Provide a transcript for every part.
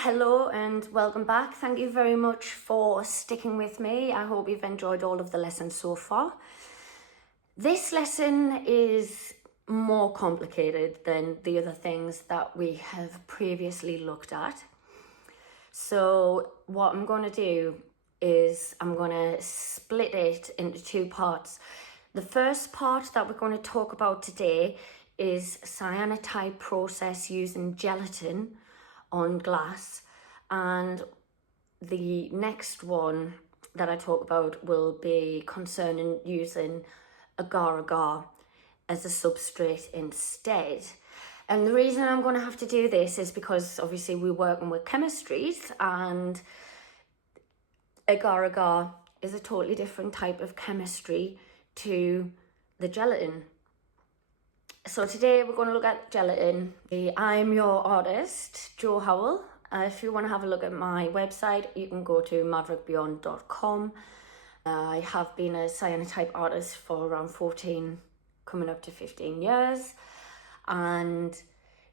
hello and welcome back. Thank you very much for sticking with me. I hope you've enjoyed all of the lessons so far. This lesson is more complicated than the other things that we have previously looked at. So what I'm going to do is I'm going to split it into two parts. The first part that we're going to talk about today is cyanotype process using gelatin on glass, and the next one that I talk about will be concerning using agar-agar as a substrate instead. And the reason I'm going to have to do this is because obviously we're working with chemistries, and agar-agar is a totally different type of chemistry to the gelatin. So today we're going to look at gelatin. I'm your artist, Howell. If you want to have a look at my website, you can go to maverickbeyond.com. I have been a cyanotype artist for around 14, coming up to 15 years. And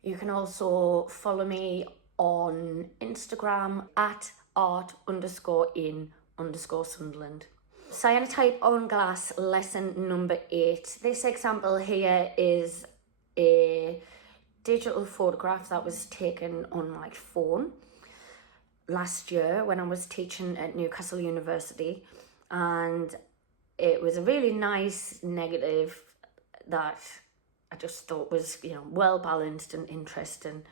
you can also follow me on Instagram at art_in_Sunderland. Cyanotype on glass, lesson number 8. This example here is a digital photograph that was taken on my phone last year when I was teaching at Newcastle University, and it was a really nice negative that I just thought was, well balanced and interesting.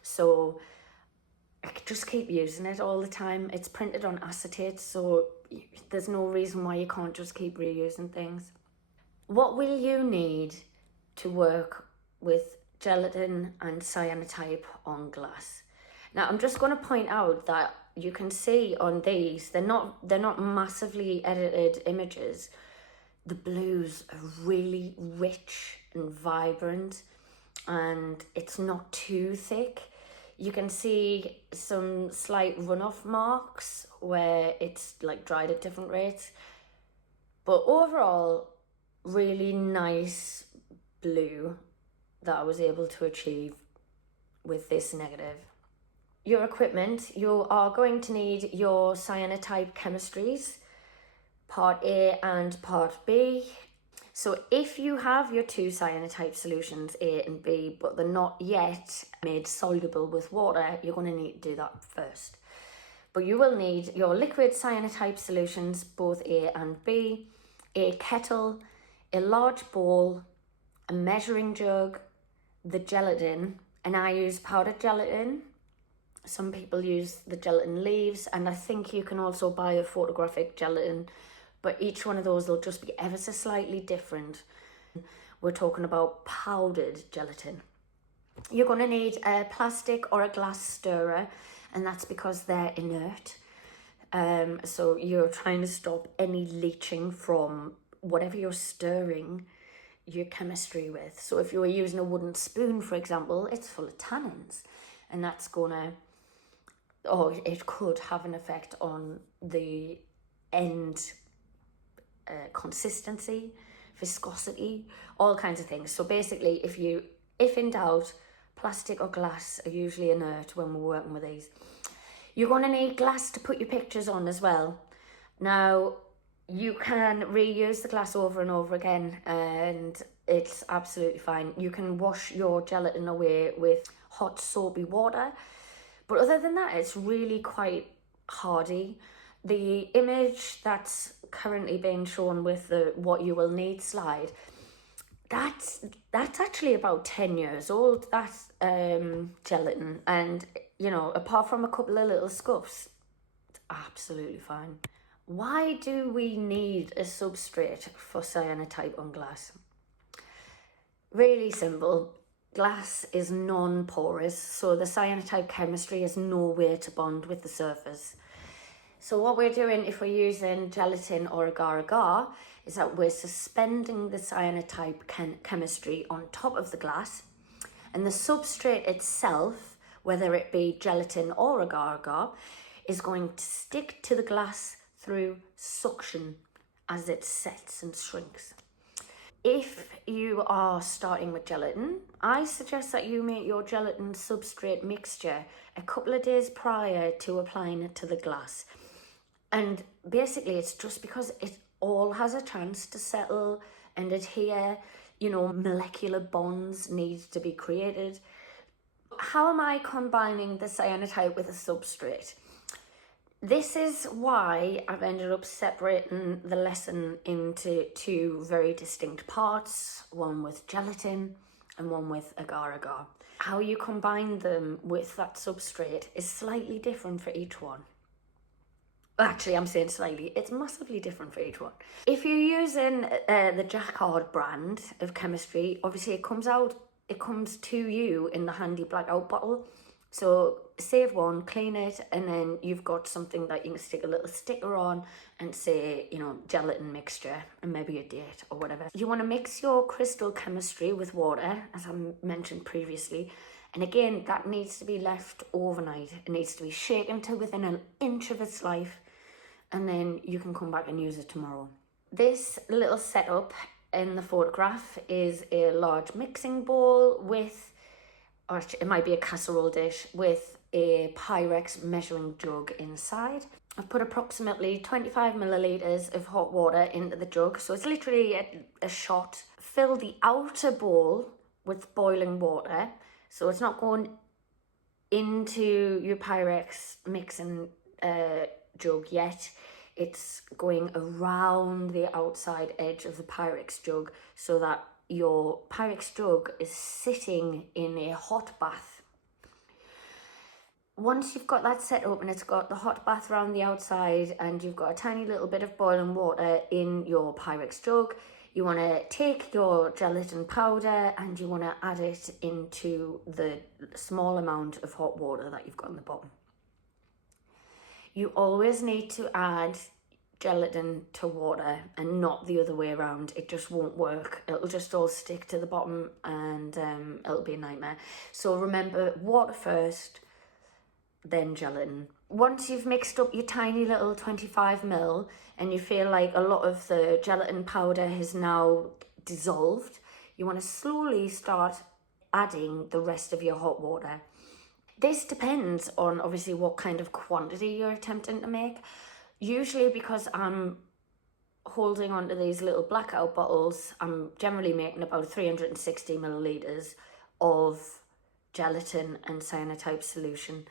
So I could just keep using it all the time. It's printed on acetate, so there's no reason why you can't just keep reusing things. What will you need to work with gelatin and cyanotype on glass? Now, I'm just going to point out that you can see on these, they're not massively edited images. The blues are really rich and vibrant, and it's not too thick. You can see some slight runoff marks where it's like dried at different rates. But overall, really nice blue that I was able to achieve with this negative. Your equipment, you are going to need your cyanotype chemistries, part A and part B. So if you have your two cyanotype solutions, A and B, but they're not yet made soluble with water, you're going to need to do that first. But you will need your liquid cyanotype solutions, both A and B, a kettle, a large bowl, a measuring jug, the gelatin, and I use powdered gelatin. Some people use the gelatin leaves, and I think you can also buy a photographic gelatin, but each one of those will just be ever so slightly different. We're talking about powdered gelatin. You're going to need a plastic or a glass stirrer, and that's because they're inert. So you're trying to stop any leaching from whatever you're stirring your chemistry with. So if you were using a wooden spoon, for example, it's full of tannins, and that's it could have an effect on the end consistency, viscosity, all kinds of things. So basically, if in doubt, plastic or glass are usually inert when we're working with these. You're going to need glass to put your pictures on as well. Now, you can reuse the glass over and over again, and it's absolutely fine. You can wash your gelatin away with hot soapy water, but other than that, it's really quite hardy. The image that's currently being shown with the what you will need slide, that's actually about 10 years old, that's gelatin, and apart from a couple of little scuffs, it's absolutely fine. Why do we need a substrate for cyanotype on glass? Really simple. Glass is non-porous, so the cyanotype chemistry has nowhere to bond with the surface. So what we're doing if we're using gelatin or agar-agar is that we're suspending the cyanotype chemistry on top of the glass, and the substrate itself, whether it be gelatin or agar-agar, is going to stick to the glass through suction as it sets and shrinks. If you are starting with gelatin, I suggest that you make your gelatin substrate mixture a couple of days prior to applying it to the glass. And basically it's just because it all has a chance to settle and adhere, you know, molecular bonds need to be created. How am I combining the cyanotype with a substrate? This is why I've ended up separating the lesson into two very distinct parts, one with gelatin and one with agar-agar. How you combine them with that substrate is slightly different for each one. Actually, I'm saying slightly, it's massively different for each one. If you're using the Jacquard brand of chemistry, obviously it comes to you in the handy blackout bottle. So save one, clean it, and then you've got something that you can stick a little sticker on and say, you know, gelatin mixture and maybe a date or whatever. You want to mix your crystal chemistry with water, as I mentioned previously. And again, that needs to be left overnight. It needs to be shaken to within an inch of its life, and then you can come back and use it tomorrow. This little setup in the photograph is a large mixing bowl with, or it might be a casserole dish with a Pyrex measuring jug inside. I've put approximately 25 milliliters of hot water into the jug, so it's literally a shot. Fill the outer bowl with boiling water, so it's not going into your Pyrex mixing jug yet. It's going around the outside edge of the Pyrex jug so that your Pyrex jug is sitting in a hot bath. Once you've got that set up and it's got the hot bath around the outside and you've got a tiny little bit of boiling water in your Pyrex jug, you want to take your gelatin powder and you want to add it into the small amount of hot water that you've got in the bottom. You always need to add gelatin to water and not the other way around. It just won't work. It'll just all stick to the bottom and it'll be a nightmare. So remember, water first, then gelatin. Once you've mixed up your tiny little 25 ml and you feel like a lot of the gelatin powder has now dissolved, you want to slowly start adding the rest of your hot water. This depends on obviously what kind of quantity you're attempting to make. Usually, because I'm holding onto these little blackout bottles, I'm generally making about 360 milliliters of gelatin and cyanotype solution.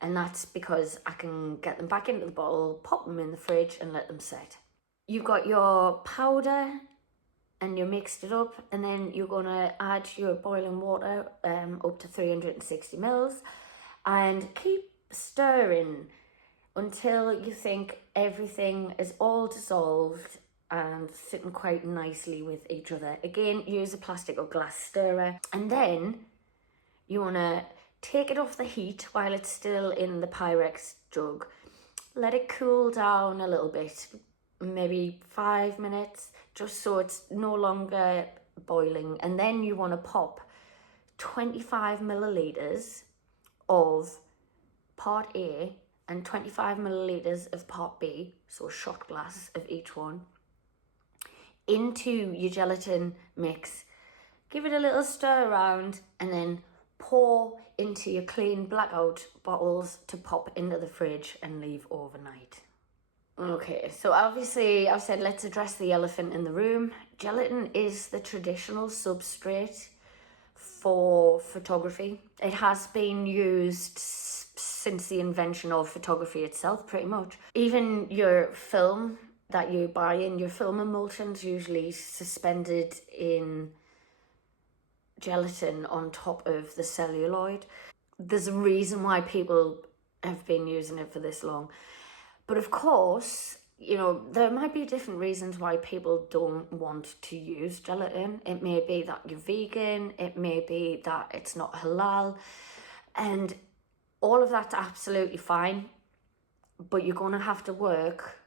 And that's because I can get them back into the bottle, pop them in the fridge and let them set. You've got your powder and you mixed it up, and then you're going to add your boiling water up to 360 mils and keep stirring until you think everything is all dissolved and sitting quite nicely with each other. Again, use a plastic or glass stirrer, and then you want to take it off the heat while it's still in the Pyrex jug. Let it cool down a little bit, maybe 5 minutes, just so it's no longer boiling. And then you want to pop 25 milliliters of part A and 25 milliliters of part B, so a shot glass of each one, into your gelatin mix. Give it a little stir around and then pour into your clean blackout bottles to pop into the fridge and leave overnight. Okay, so obviously I've said let's address the elephant in the room. Gelatin is the traditional substrate for photography. It has been used since the invention of photography itself, pretty much. Even your film that you buy in, your film emulsions, usually suspended in gelatin on top of the celluloid. There's a reason why people have been using it for this long. But of course, you know, there might be different reasons why people don't want to use gelatin. It may be that you're vegan, it may be that it's not halal, and all of that's absolutely fine. But you're going to have to work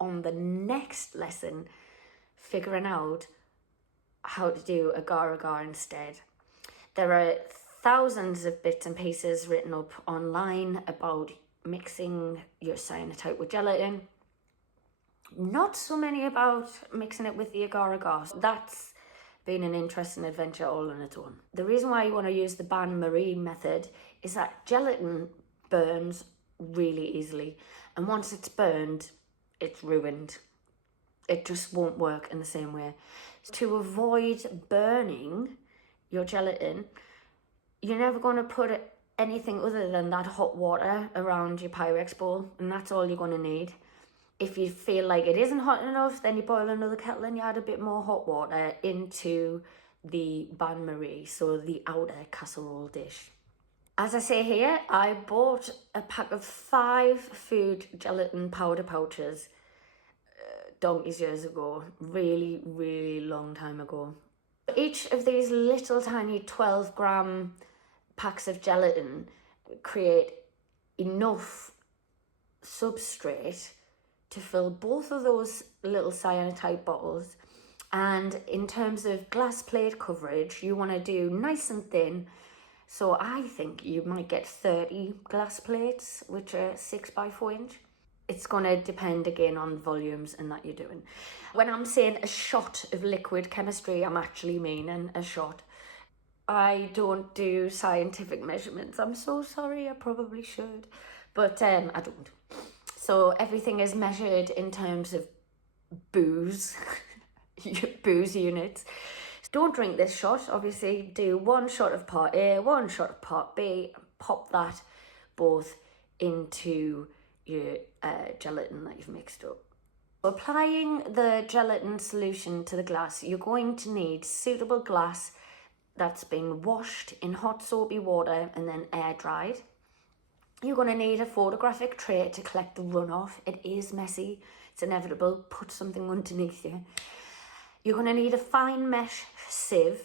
on the next lesson figuring out how to do agar-agar instead. There are thousands of bits and pieces written up online about mixing your cyanotype with gelatin. Not so many about mixing it with the agar-agar. That's been an interesting adventure all on its own. The reason why you want to use the bain-marie method is that gelatin burns really easily, and once it's burned, it's ruined. It just won't work in the same way. To avoid burning your gelatin, you're never going to put anything other than that hot water around your Pyrex bowl, and that's all you're going to need. If you feel like it isn't hot enough, then you boil another kettle and you add a bit more hot water into the bain-marie, so the outer casserole dish. As I say here, I bought a pack of 5 food gelatin powder pouches donkey's years ago, really, really long time ago. Each of these little tiny 12-gram packs of gelatin create enough substrate to fill both of those little cyanotype bottles. And in terms of glass plate coverage, you want to do nice and thin. So I think you might get 30 glass plates, which are 6 by 4 inch. It's going to depend again on volumes and that you're doing. When I'm saying a shot of liquid chemistry, I'm actually meaning a shot. I don't do scientific measurements. I'm so sorry, I probably should, but I don't. So everything is measured in terms of booze, booze units. Don't drink this shot, obviously. Do 1 shot of part A, 1 shot of part B, and pop that both into your gelatin that you've mixed up. Applying the gelatin solution to the glass, you're going to need suitable glass that's been washed in hot soapy water and then air dried. You're going to need a photographic tray to collect the runoff. It is messy, it's inevitable. Put something underneath you. You're going to need a fine mesh sieve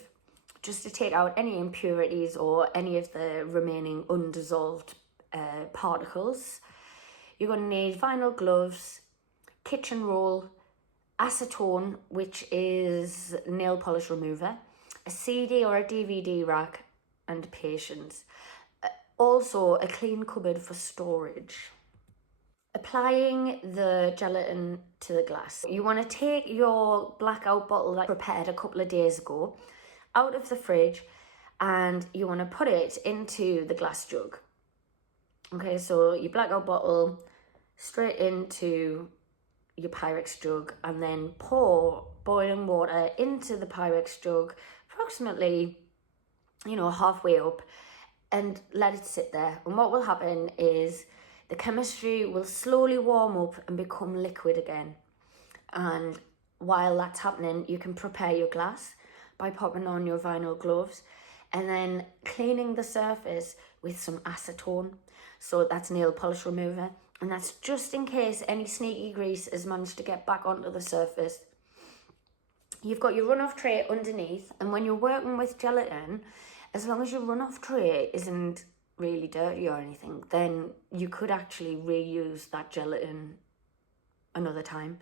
just to take out any impurities or any of the remaining undissolved particles. You're going to need vinyl gloves, kitchen roll, acetone, which is nail polish remover, a CD or a DVD rack, and patience. Also, a clean cupboard for storage. Applying the gelatin to the glass. You want to take your blackout bottle that you prepared a couple of days ago out of the fridge, and you want to put it into the glass jug. Okay, so your blackout bottle straight into your Pyrex jug, and then pour boiling water into the Pyrex jug, approximately, halfway up, and let it sit there. And what will happen is the chemistry will slowly warm up and become liquid again. And while that's happening, you can prepare your glass by popping on your vinyl gloves and then cleaning the surface with some acetone. So that's nail polish remover. And that's just in case any sneaky grease has managed to get back onto the surface. You've got your runoff tray underneath, and when you're working with gelatin, as long as your runoff tray isn't really dirty or anything, then you could actually reuse that gelatin another time.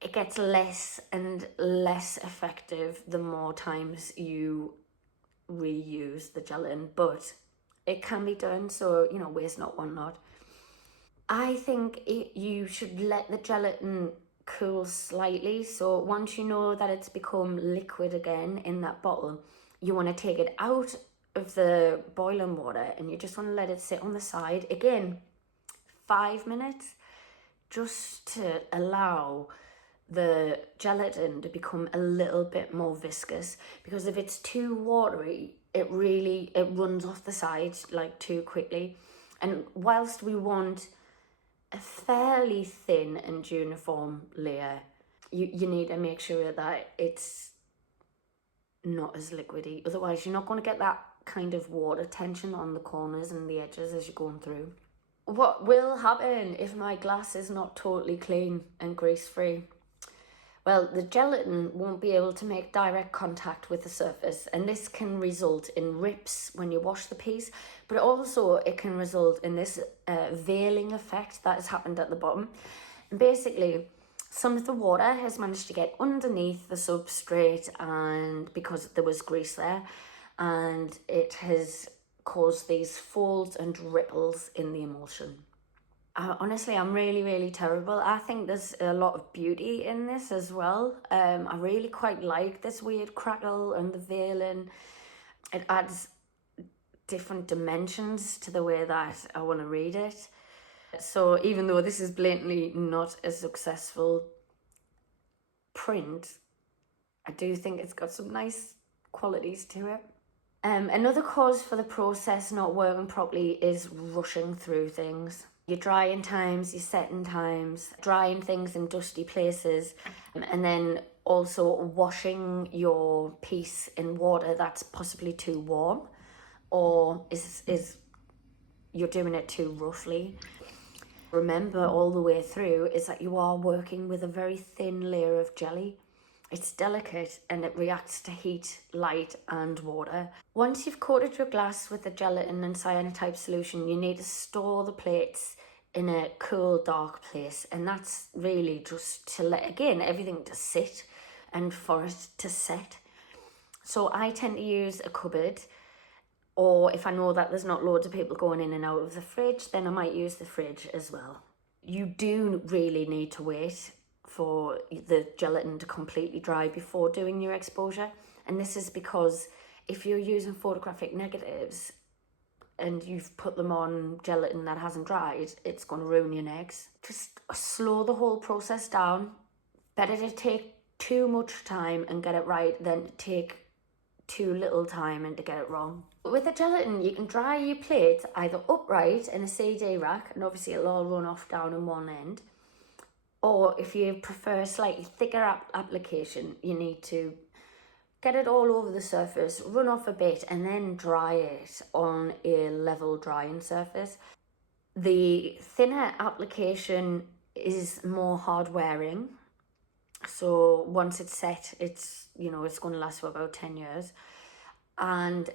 It gets less and less effective the more times you reuse the gelatin, but it can be done, so waste not, want not. I think you should let the gelatin cool slightly. So once you know that it's become liquid again in that bottle, you want to take it out of the boiling water and you just want to let it sit on the side. Again, 5 minutes, just to allow the gelatin to become a little bit more viscous, because if it's too watery, it runs off the sides like too quickly. And whilst we want a fairly thin and uniform layer, you need to make sure that it's not as liquidy. Otherwise, you're not going to get that kind of water tension on the corners and the edges as you're going through. What will happen if my glass is not totally clean and grease-free? Well, the gelatin won't be able to make direct contact with the surface, and this can result in rips when you wash the piece, but also it can result in this veiling effect that has happened at the bottom. And basically, some of the water has managed to get underneath the substrate, and because there was grease there, and it has caused these folds and ripples in the emulsion. Honestly, I'm really terrible. I think there's a lot of beauty in this as well. I really quite like this weird crackle and the veiling. It adds different dimensions to the way that I want to read it. So even though this is blatantly not a successful print, I do think it's got some nice qualities to it. Another cause for the process not working properly is rushing through things. Your drying times, your setting times, drying things in dusty places, and then also washing your piece in water that's possibly too warm, or is you're doing it too roughly. Remember all the way through is that you are working with a very thin layer of jelly. It's delicate and it reacts to heat, light and water. Once you've coated your glass with the gelatin and cyanotype solution, you need to store the plates in a cool, dark place. And that's really just to let, again, everything to sit and for it to set. So I tend to use a cupboard, or if I know that there's not loads of people going in and out of the fridge, then I might use the fridge as well. You do really need to wait for the gelatin to completely dry before doing your exposure. And this is because if you're using photographic negatives and you've put them on gelatin that hasn't dried, it's going to ruin your negs. Just slow the whole process down. Better to take too much time and get it right than to take too little time and to get it wrong. With the gelatin, you can dry your plate either upright in a CD rack, and obviously it'll all run off down in one end, or if you prefer a slightly thicker application, you need to get it all over the surface, run off a bit, and then dry it on a level drying surface. The thinner application is more hard wearing, so once it's set, it's going to last for about 10 years. And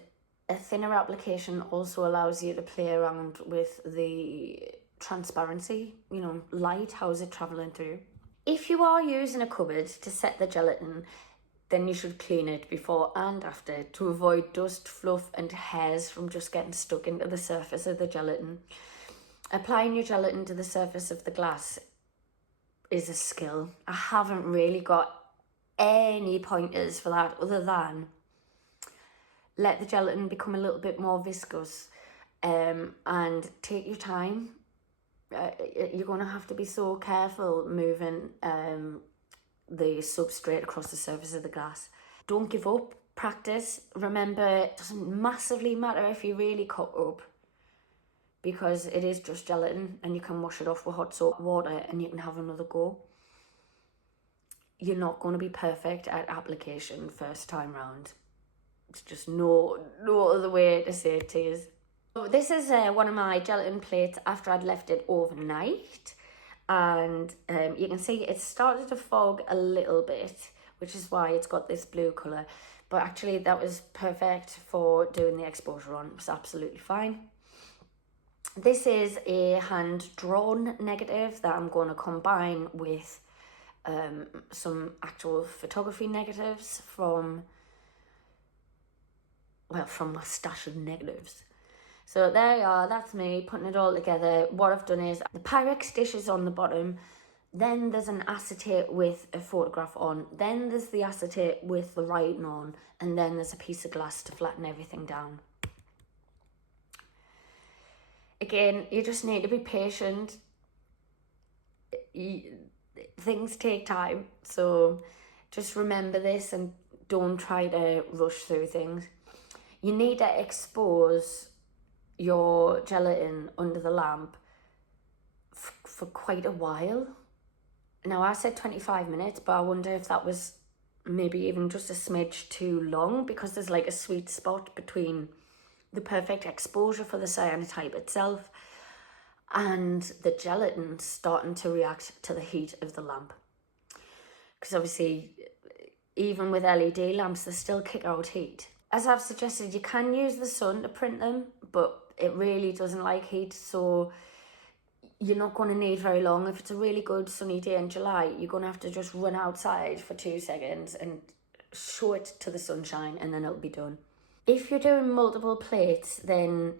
a thinner application also allows you to play around with the transparency, light, how is it traveling through. If you are using a cupboard to set the gelatin, then you should clean it before and after to avoid dust, fluff and hairs from just getting stuck into the surface of the gelatin. Applying your gelatin to the surface of the glass is a skill. I haven't really got any pointers for that other than let the gelatin become a little bit more viscous, and take your time. You're going to have to be so careful moving the substrate across the surface of the glass. Don't give up, practice. Remember, it doesn't massively matter if you really cut up, because it is just gelatin and you can wash it off with hot soap water and you can have another go. You're not going to be perfect at application first time round. It's just no other way to say it to you. So this is one of my gelatin plates after I'd left it overnight, and you can see it started to fog a little bit, which is why it's got this blue colour, but actually that was perfect for doing the exposure on. It was absolutely fine. This is a hand-drawn negative that I'm going to combine with some actual photography negatives from my stash of negatives. So there you are, that's me putting it all together. What I've done is the Pyrex dish is on the bottom, then there's an acetate with a photograph on, then there's the acetate with the writing on, and then there's a piece of glass to flatten everything down. Again, you just need to be patient. Things take time, so just remember this and don't try to rush through things. You need to expose your gelatin under the lamp for quite a while. Now I said 25 minutes, but I wonder if that was maybe even just a smidge too long, because there's like a sweet spot between the perfect exposure for the cyanotype itself and the gelatin starting to react to the heat of the lamp. Because obviously, even with LED lamps, they still kick out heat. As I've suggested, you can use the sun to print them, but it really doesn't like heat, so you're not going to need very long. If it's a really good sunny day in July, you're going to have to just run outside for 2 seconds and show it to the sunshine, and then it'll be done. If you're doing multiple plates, then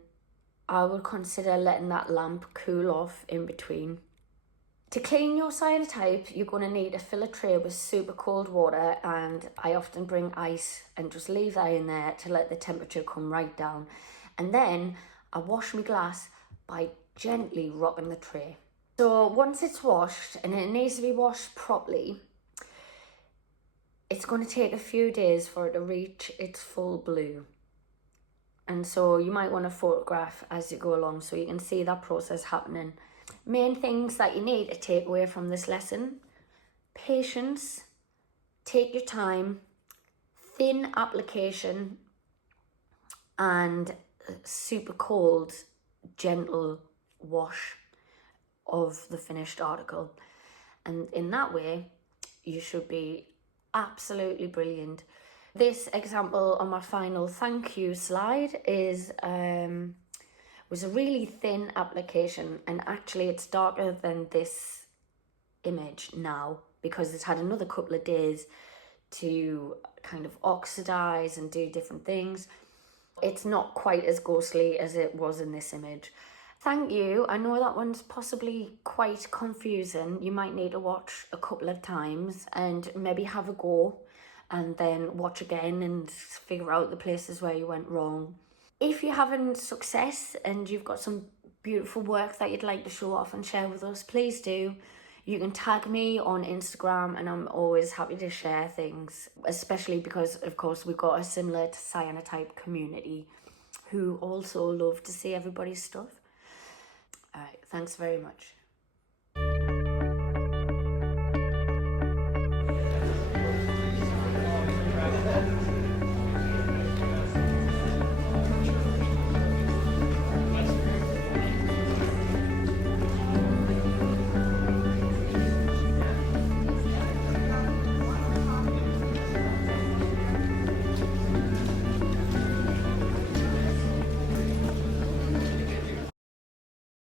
I would consider letting that lamp cool off in between. To clean your cyanotype, you're going to need to fill a tray with super cold water, and I often bring ice and just leave that in there to let the temperature come right down. And then I wash my glass by gently rocking the tray. So once it's washed, and it needs to be washed properly, it's going to take a few days for it to reach its full blue. And so you might want to photograph as you go along so you can see that process happening. Main things that you need to take away from this lesson: patience, take your time, thin application, and super cold, gentle wash of the finished article. And in that way, you should be absolutely brilliant. This example on my final thank you slide was a really thin application, and actually it's darker than this image now because it's had another couple of days to kind of oxidize and do different things. It's not quite as ghostly as it was in this image. Thank you. I know that one's possibly quite confusing. You might need to watch a couple of times and maybe have a go and then watch again and figure out the places where you went wrong. If you're having success and you've got some beautiful work that you'd like to show off and share with us, please do. You can tag me on Instagram and I'm always happy to share things, especially because, of course, we've got a similar to Cyanotype community who also love to see everybody's stuff. All right, thanks very much.